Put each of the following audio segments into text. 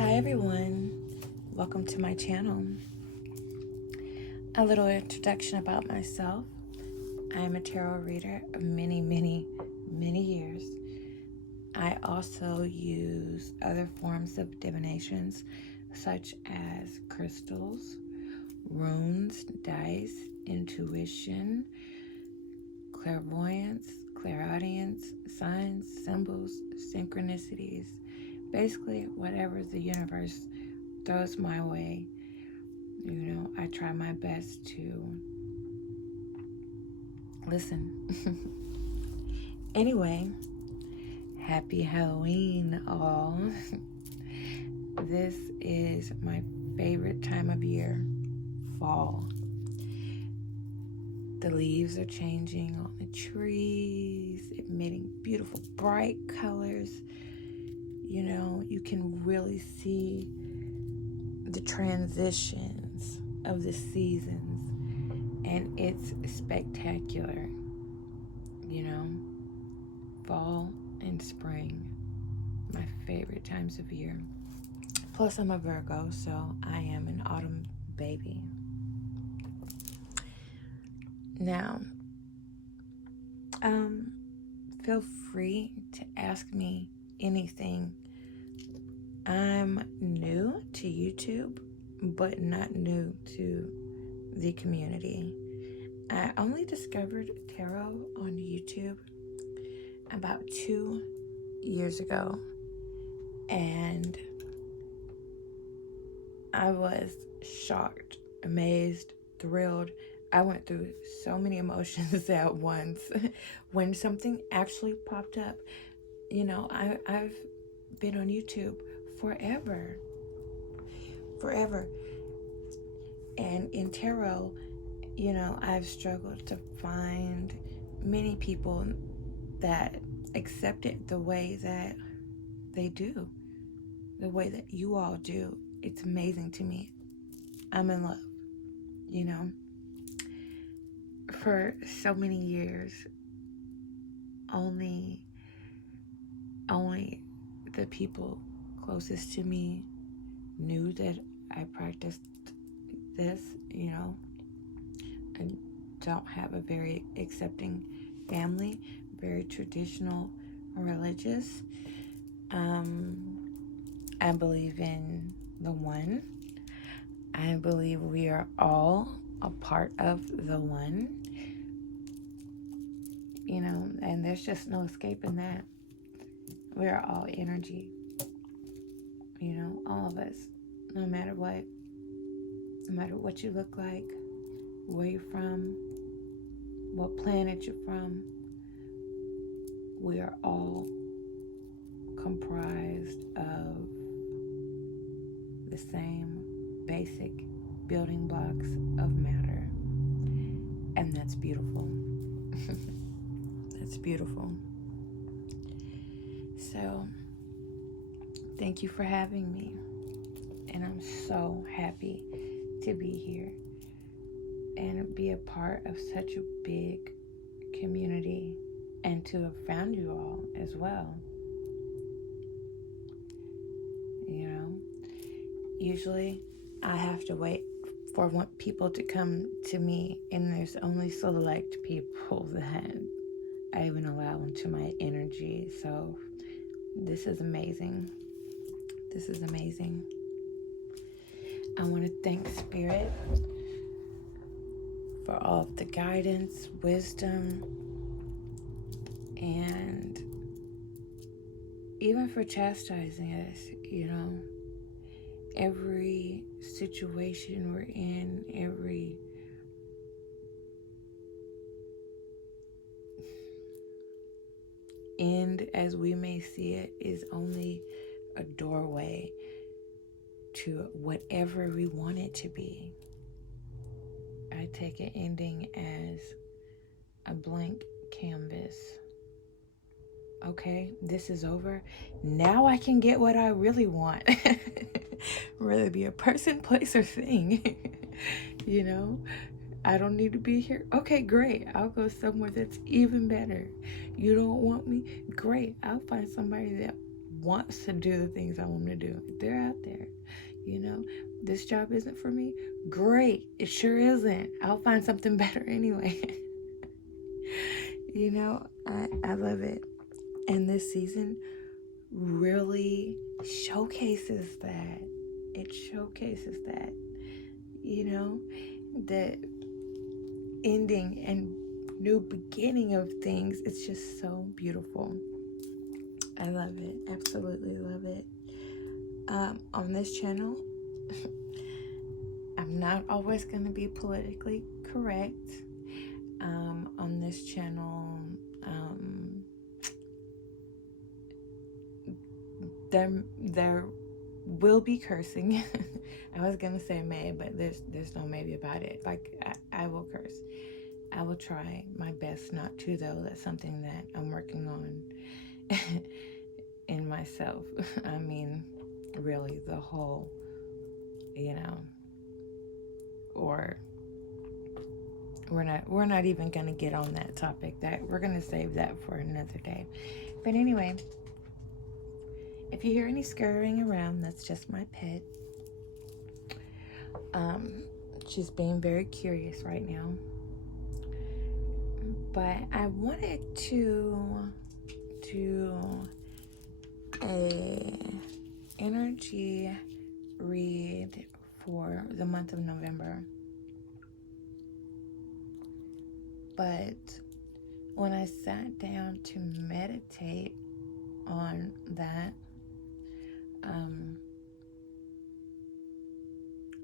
Hi everyone, welcome to my channel. A little introduction about myself. I am a tarot reader of many years. I also use other forms of divinations such as crystals, runes, dice, intuition, clairvoyance, clairaudience, signs, symbols, synchronicities, basically whatever the universe throws my way. I try my best to listen. Anyway, happy Halloween, all. This is my favorite time of year, fall. The leaves are changing on the trees, emitting beautiful bright colors. You can really see the transitions of the seasons, and it's spectacular. Fall and spring, my favorite times of year. Plus I'm a Virgo, so I am an autumn baby. Now, feel free to ask me anything. I'm new to YouTube, but not new to the community. I only discovered tarot on YouTube about 2 years ago, and I was shocked, amazed, thrilled. I went through so many emotions at once when something actually popped up. I've been on YouTube forever. And in tarot, I've struggled to find many people that accept it the way that they do, the way that you all do. It's amazing to me. I'm in love, For so many years, only the people closest to me knew that I practiced this. I don't have a very accepting family, very traditional, religious. I believe in the one. I believe we are all a part of the one, and there's just no escaping that. We are all energy, all of us, no matter what you look like, where you're from, what planet you're from. We are all comprised of the same basic building blocks of matter, and that's beautiful. That's beautiful. So thank you for having me, and I'm so happy to be here and be a part of such a big community, and to have found you all as well. Usually I have to wait for people to come to me, and there's only select people that I even allow into my energy. So this is amazing. I want to thank Spirit for all of the guidance, wisdom, and even for chastising us. Every situation we're in, every end as we may see it is only a doorway to whatever we want it to be. I take an ending as a blank canvas. Okay, this is over. Now I can get what I really want. Whether it be a person, place, or thing. I don't need to be here. Okay, great. I'll go somewhere that's even better. You don't want me? Great. I'll find somebody that wants to do the things I want to do. They're out there. this job isn't for me, great. It sure isn't. I'll find something better anyway. You know, I love it. And this season really showcases that. It showcases that, you know, the ending and new beginning of things. It's just so beautiful. I love it. Absolutely love it. On this channel, I'm not always going to be politically correct. On this channel, there will be cursing. I was gonna say may, but there's no maybe about it. Like I will curse. I will try my best not to, though. That's something that I'm working on in myself. I mean, really, the whole, or we're not even gonna get on that topic. That we're gonna save that for another day. But anyway, if you hear any scurrying around, that's just my pet. She's being very curious right now. But I wanted to do a energy read for the month of November. But when I sat down to meditate on that,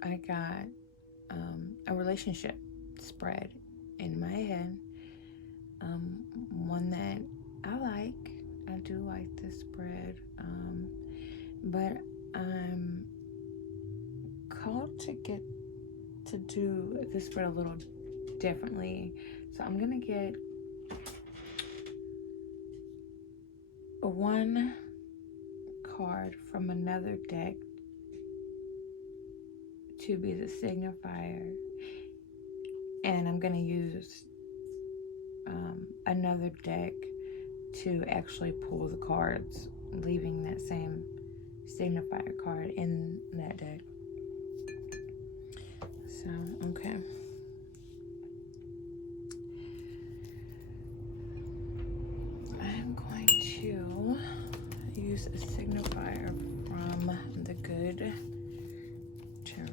I got a relationship spread in my head, one that I like. I do like this spread, but I'm called to get to do this spread a little differently. So I'm gonna get one card from another deck to be the signifier, and I'm gonna use another deck to actually pull the cards, leaving that same signifier card in that deck. So, okay. I'm going to use a signifier from the Good Tarot.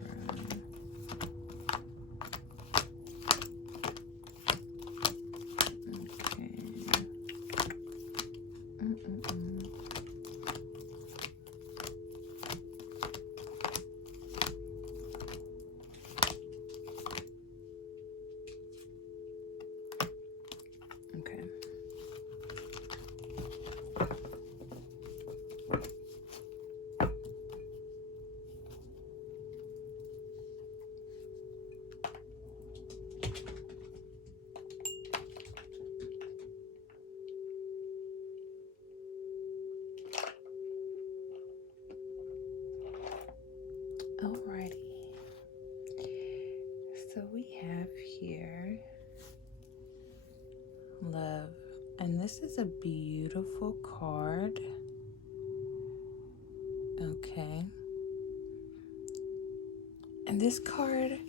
Alrighty. So we have here love, and this is a beautiful card. Okay. And this card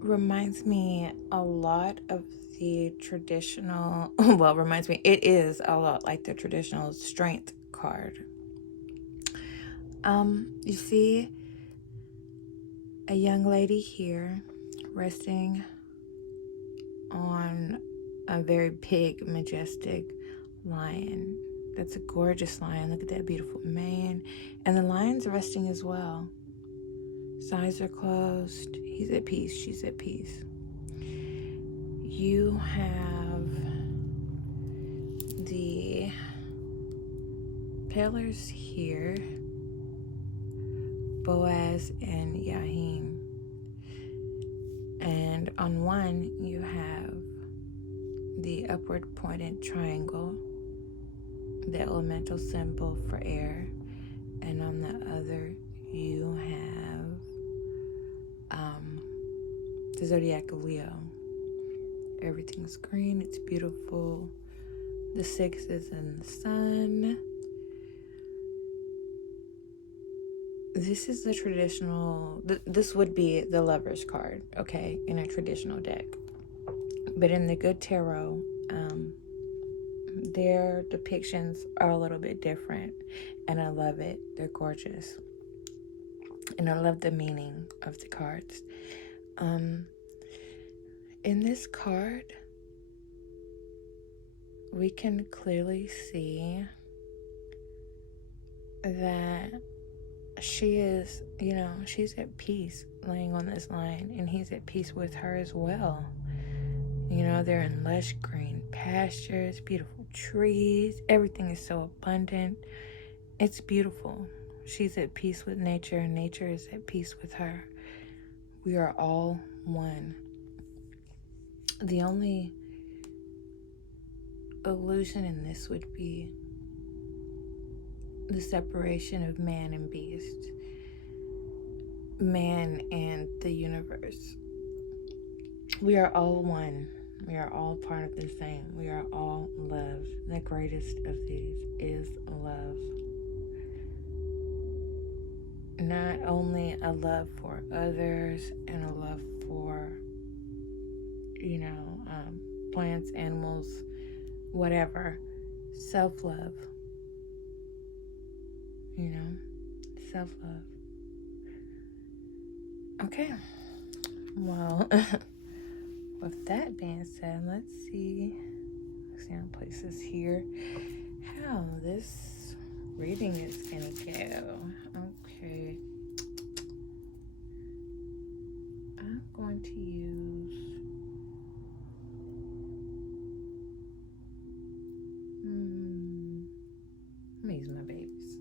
reminds me a lot of the traditional, it is a lot like the traditional strength card. You see a young lady here resting on a very big, majestic lion. That's a gorgeous lion. Look at that beautiful mane. And the lion's resting as well. His eyes are closed. He's at peace. She's at peace. You have the pillars here, Boaz and Yahim. And on one, you have the upward pointed triangle, the elemental symbol for air. And on the other, you have the zodiac of Leo. Everything's green. It's beautiful. The 6 is in the sun. this is the traditional, this would be the Lover's card, okay, in a traditional deck. But in the Good Tarot, their depictions are a little bit different, and I love it. They're gorgeous, and I love the meaning of the cards. In this card, we can clearly see that she is, she's at peace laying on this line, and he's at peace with her as well. They're in lush green pastures, beautiful trees. Everything is so abundant. It's beautiful. She's at peace with nature, and nature is at peace with her. We are all one. The only illusion in this would be the separation of man and beast, man and the universe. We are all one. We are all part of the same. We are all love. The greatest of these is love. Not only a love for others and a love for, plants, animals, whatever. Self-love. Self-love. Okay. Well, with that being said, let's see how places here how this reading is gonna go. Okay. I'm going to use let me use my babies.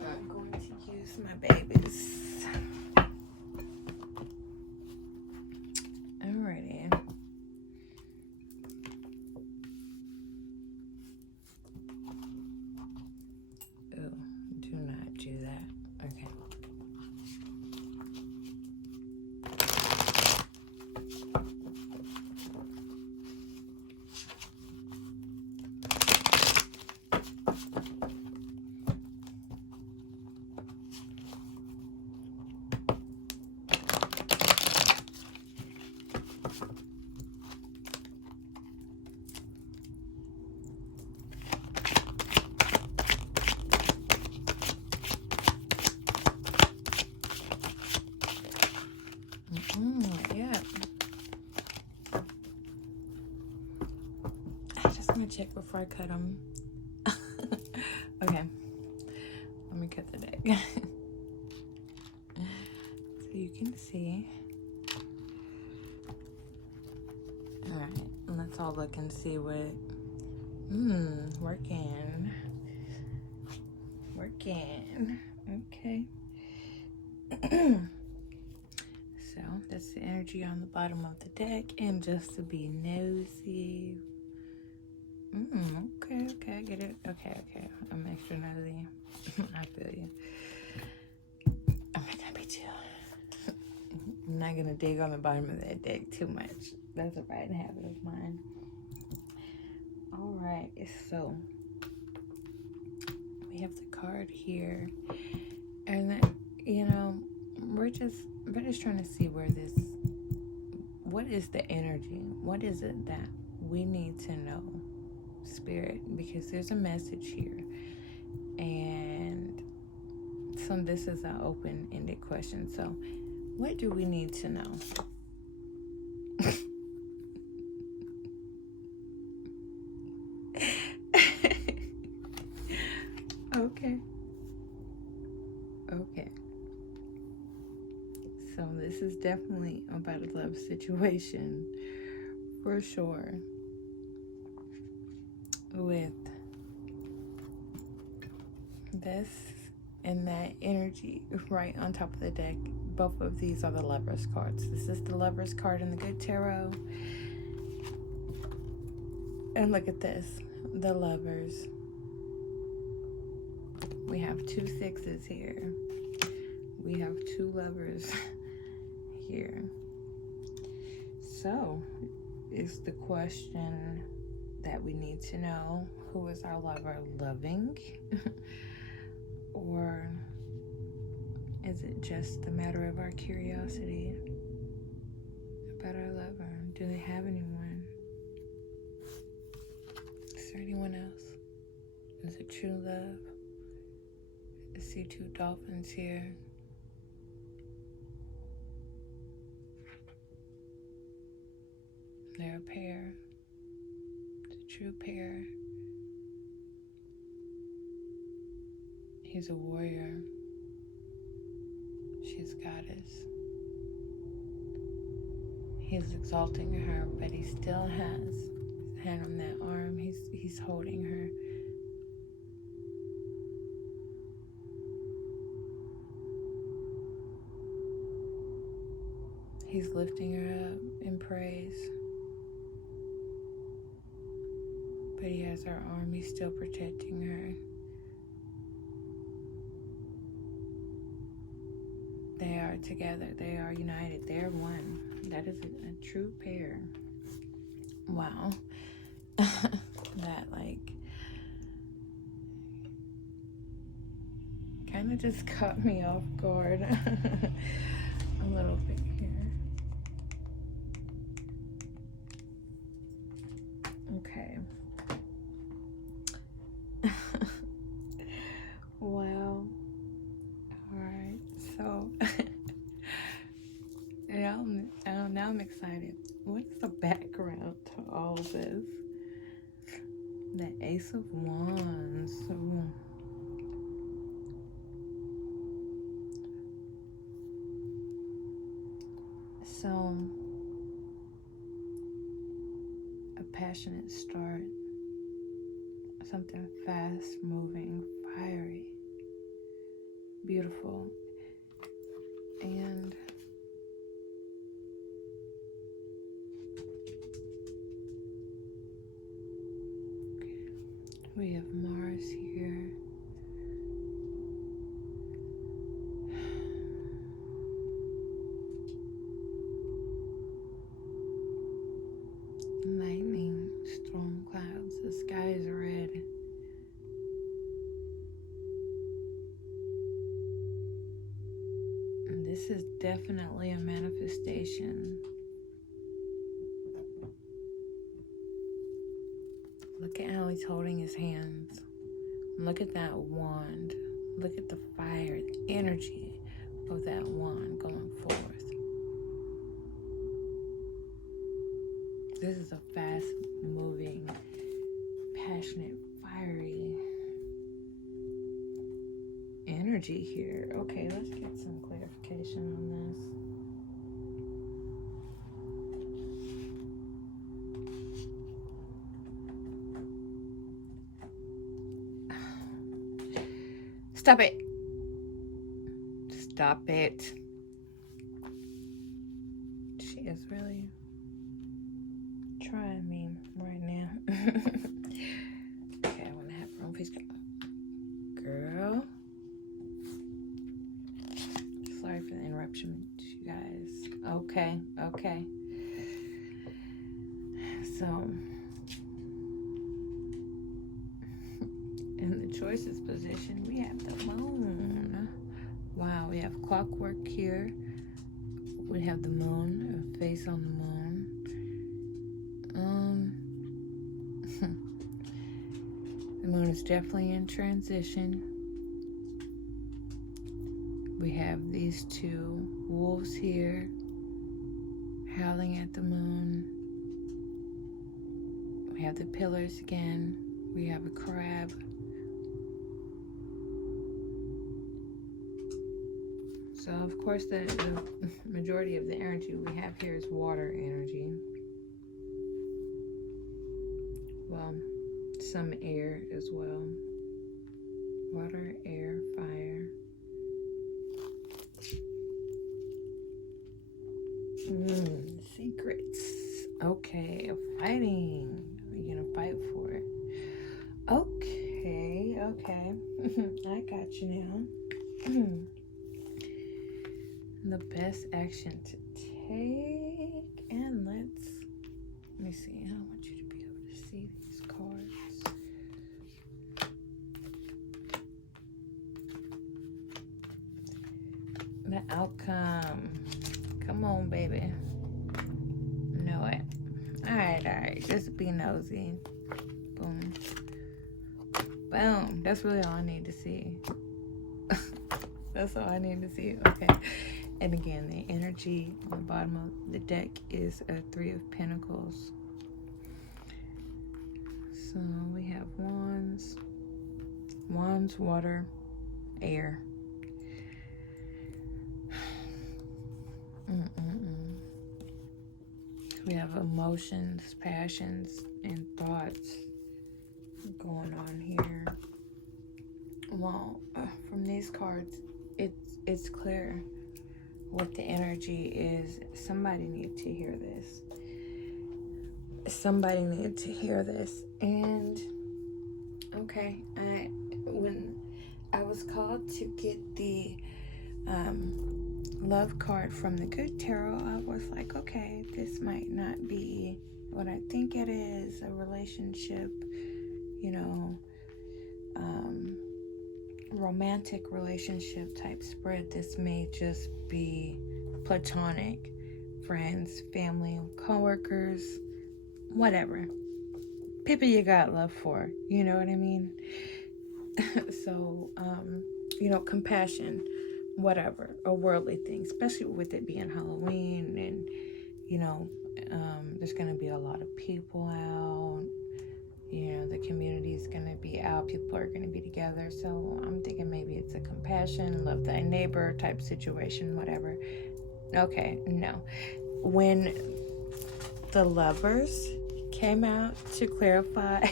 I'm going to use my babies. Alrighty. Oh, do not do that. Okay. Yeah. I just want to check before I cut them. Okay. Let me cut the deck. So you can see. Alright. Let's all look and see what. Working. Okay. So that's the energy on the bottom of the deck, and just to be nosy. Okay, I get it. Okay. I'm extra nosy. I feel you. I'm not gonna be too. I'm not gonna dig on the bottom of that deck too much. That's a bad habit of mine. Alright, so we have the card here, and then, we're just trying to see what is the energy? What is it that we need to know, Spirit? Because there's a message here, and this is an open-ended question. So, what do we need to know? Okay. So this is definitely about a love situation, for sure. With this and that energy right on top of the deck, both of these are the Lover's cards. This is the Lover's card in the Good Tarot. And look at this, the Lovers. We have 2 6s here. We have 2 lovers here. So, is the question that we need to know, who is our lover loving? Or is it just a matter of our curiosity about our lover? Do they have anyone? Is there anyone else? Is it true love? I see 2 dolphins here. They're a pair. It's a true pair. He's a warrior. She's a goddess. He's exalting her, but he still has his hand on that arm. He's holding her. He's lifting her up in praise. But he has her arm. He's still protecting her. They are together. They are united. They are one. That is a true pair. Wow. That, like, kind of just caught me off guard a little bit here. Okay. Wow. Alright, so now I'm excited. What is the background to all this? The Ace of Wands. So, a passionate start. Something fast moving, fiery, beautiful, and we have Mars here. Lightning, storm clouds, the sky is red. And this is definitely a manifestation. Look at how he's holding his hands. Look at that wand. Look at the fire, the energy of that wand going forth. This is a fast-moving, passionate, fiery energy here. Okay, let's get some clarification on this. Stop it. Stop it. She is really trying me right now. Okay, I want to have her own face. Girl. Sorry for the interruption, you guys. Okay. So, in the choices position, we have the moon. Wow, we have clockwork here. We have the moon, a face on the moon. The moon is definitely in transition. We have these 2 wolves here howling at the moon. We have the pillars again. We have a crab. So, of course, the majority of the energy we have here is water energy. Well, some air as well. Water, air, fire. Secrets. Okay, fighting. You're gonna fight for it. Okay. I got you now. The best action to take, and let me see. I want you to be able to see these cards. The outcome. Come on, baby. Know it. Alright. Just be nosy. Boom. Boom. That's really all I need to see. That's all I need to see. Okay. And again, the energy on the bottom of the deck is a 3 of Pentacles. So we have wands, water, air. We have emotions, passions, and thoughts going on here. Well, from these cards, it's clear what the energy is. Somebody needs to hear this. Somebody needed to hear this. And okay, when I was called to get the love card from the Good Tarot, I was like, okay, this might not be what I think it is, a relationship, romantic relationship type spread. This may just be platonic, friends, family, co-workers, whatever. People you got love for, you know what I mean? So, compassion, whatever, a worldly thing, especially with it being Halloween and, there's going to be a lot of people out, the community is going to be out, people are going to be together. So I'm thinking maybe it's a compassion, love thy neighbor type situation, whatever. Okay, no. When the lovers came out to clarify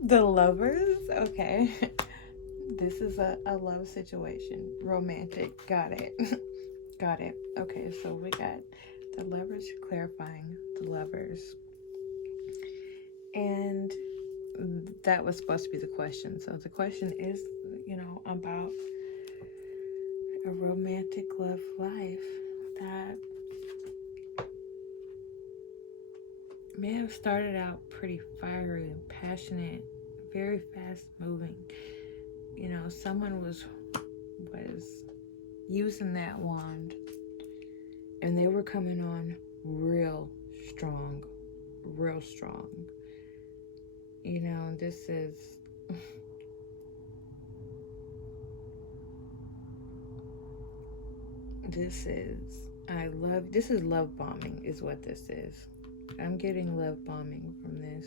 the lovers, okay, this is a love situation, romantic, got it. Okay, so we got the lovers clarifying the lovers, and that was supposed to be the question. So the question is, about a romantic love life that may have started out pretty fiery and passionate, very fast moving. Someone was using that wand, and they were coming on real strong. This is love bombing is what this is. I'm getting love bombing from this.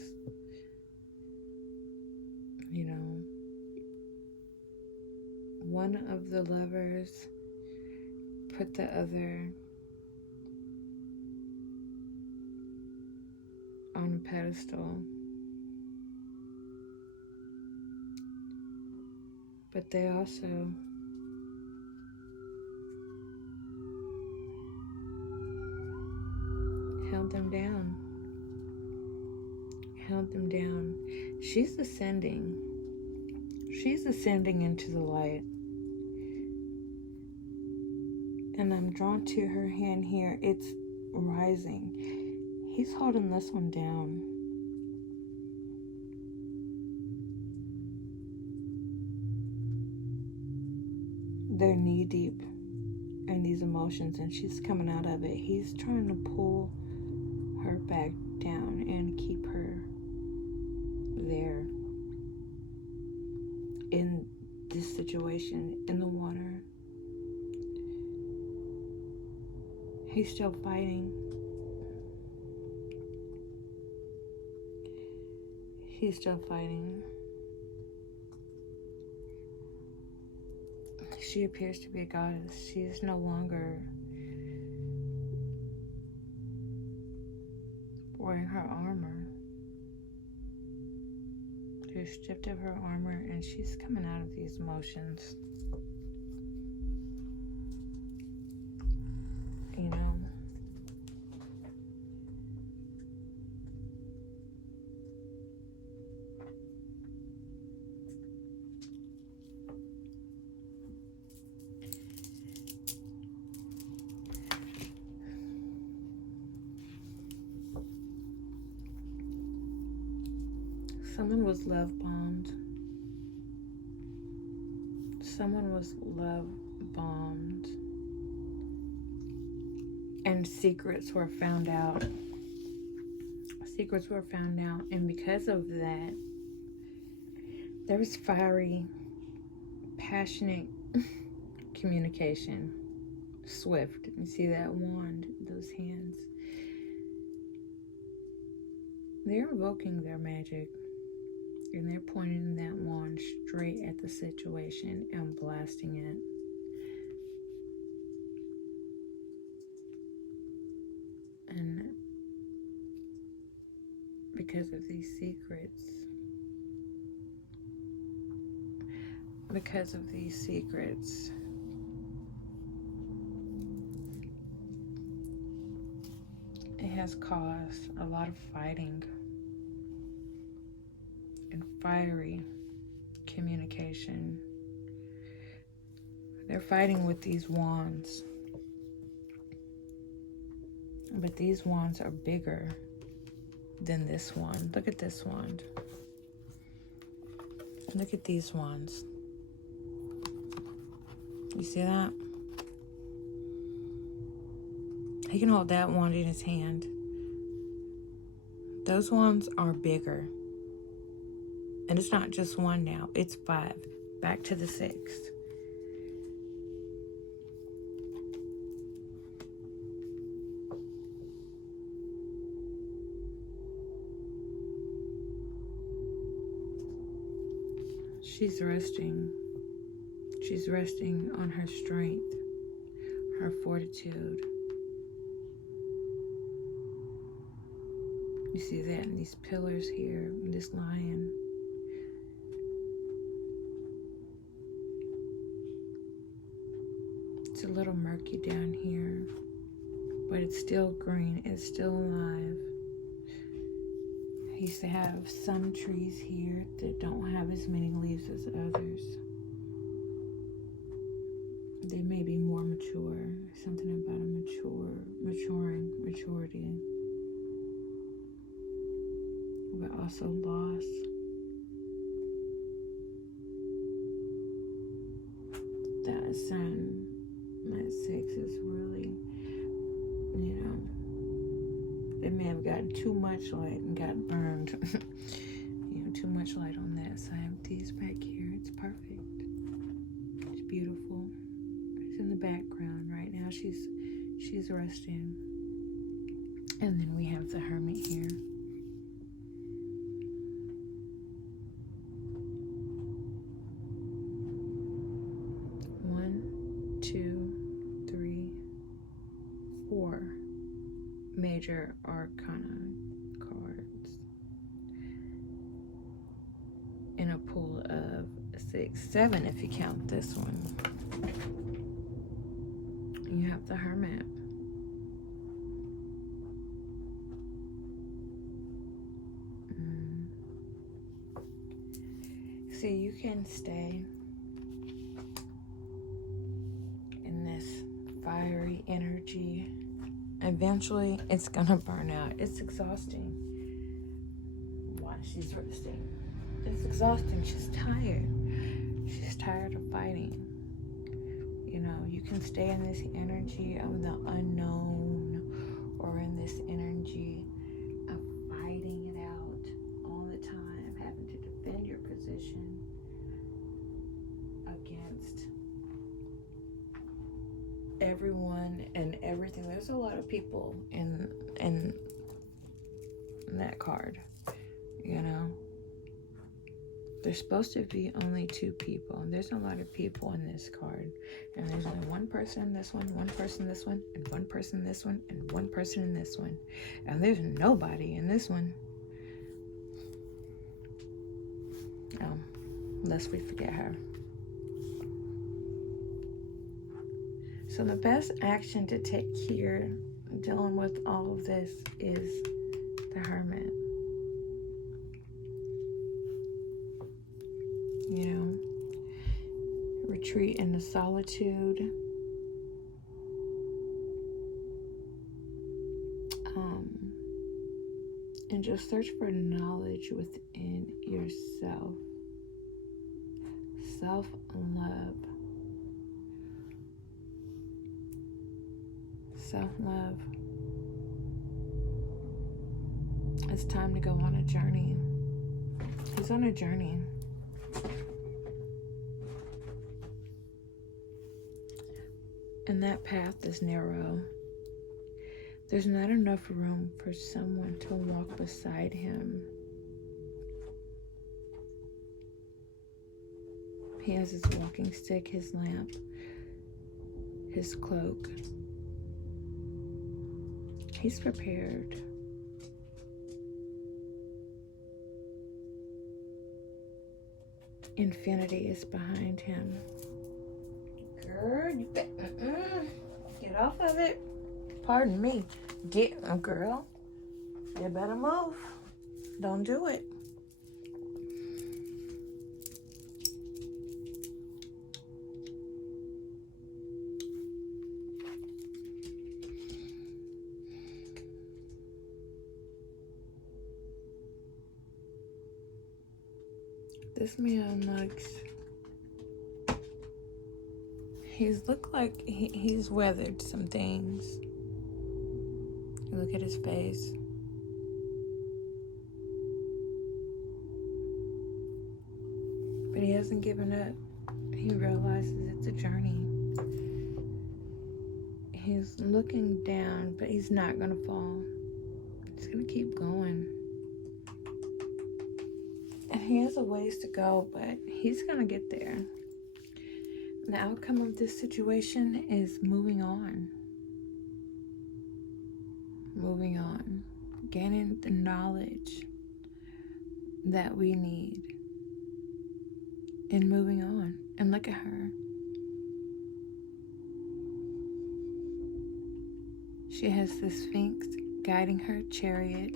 One of the lovers put the other on a pedestal, but they also held them down. She's ascending into the light, and I'm drawn to her hand here. It's rising. He's holding this one down. They're knee deep in these emotions, and she's coming out of it. He's trying to pull her back down and keep her there in this situation, in the water. He's still fighting. She appears to be a goddess. She is no longer wearing her armor. She's stripped of her armor, and she's coming out of these emotions. Someone was love bombed. Someone was love bombed. And secrets were found out. Secrets were found out. And because of that, there was fiery, passionate communication. Swift. You see that wand, those hands. They're invoking their magic. And they're pointing that wand straight at the situation and blasting it. And because of these secrets, it has caused a lot of fighting and fiery communication. They're fighting with these wands. But these wands are bigger than this wand. Look at this wand. Look at these wands. You see that? He can hold that wand in his hand. Those wands are bigger. And it's not just one now. It's 5. Back to the 6. She's resting. She's resting on her strength, her fortitude. You see that in these pillars here, in this lion. It's a little murky down here, but it's still green. It's still alive. I used to have some trees here that don't have as many leaves as others. They may be more mature. Something about a maturity. But also loss. That sun, that 6 is really, it may have gotten too much light and got burned. Too much light on that side. These back here, it's perfect. It's beautiful. It's in the background right now. She's resting. And then we have the Hermit here. One, two, three, 4 major arcana cards in a pool of 6, 7 if you count this one. You have the Hermit. See, you can stay in this fiery energy. Eventually, it's gonna burn out. It's exhausting. Why she's resting. It's exhausting. She's tired. She's tired of fighting. You can stay in this energy of the unknown, or in this energy of fighting it out all the time, having to defend your position against everyone and everything. There's a lot of people in that card. There's supposed to be only 2 people. There's a lot of people in this card. And there's only one person in this one, one person in this one, and one person in this one, and one person in this one. And there's nobody in this one. Unless we forget her. So the best action to take here, dealing with all of this, is the Hermit. Retreat into solitude. And just search for knowledge within yourself. Self-love. self-love. It's time to go on a journey. He's on a journey. And that path is narrow. There's not enough room for someone to walk beside him. He has his walking stick, his lamp, his cloak. He's prepared. Infinity is behind him. Girl, you get off of it. Pardon me. Girl. You better move. Don't do it. This man looks... He's looked like he's weathered some things. Look at his face. But he hasn't given up. He realizes it's a journey. He's looking down, but he's not gonna fall. He's gonna keep going. And he has a ways to go, but he's gonna get there. The outcome of this situation is moving on. Moving on. Gaining the knowledge that we need. And moving on. And look at her. She has the Sphinx guiding her chariot.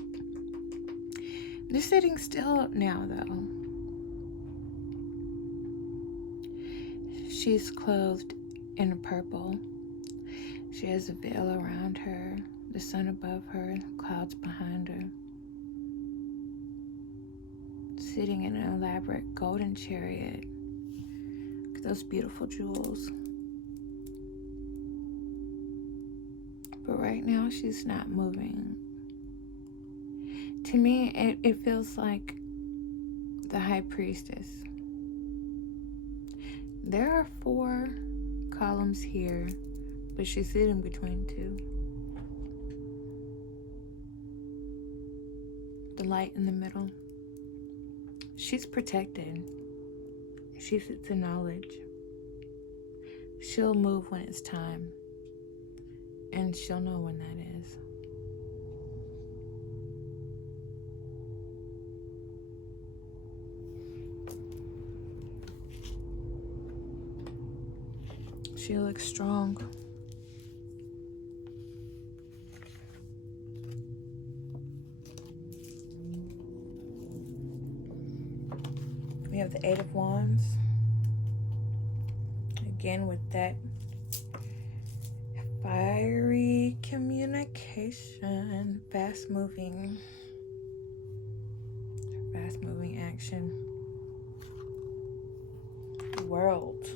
They're sitting still now, though. She's clothed in purple. She has a veil around her, the sun above her, clouds behind her. Sitting in an elaborate golden chariot. Look at those beautiful jewels. But right now, she's not moving. To me, it feels like the high priestess. There are 4 columns here, but she's sitting between 2. The light in the middle. She's protected. She sits in knowledge. She'll move when it's time. And she'll know when that is. She looks strong. We have the 8 of Wands. Again with that fiery communication, fast moving action. World.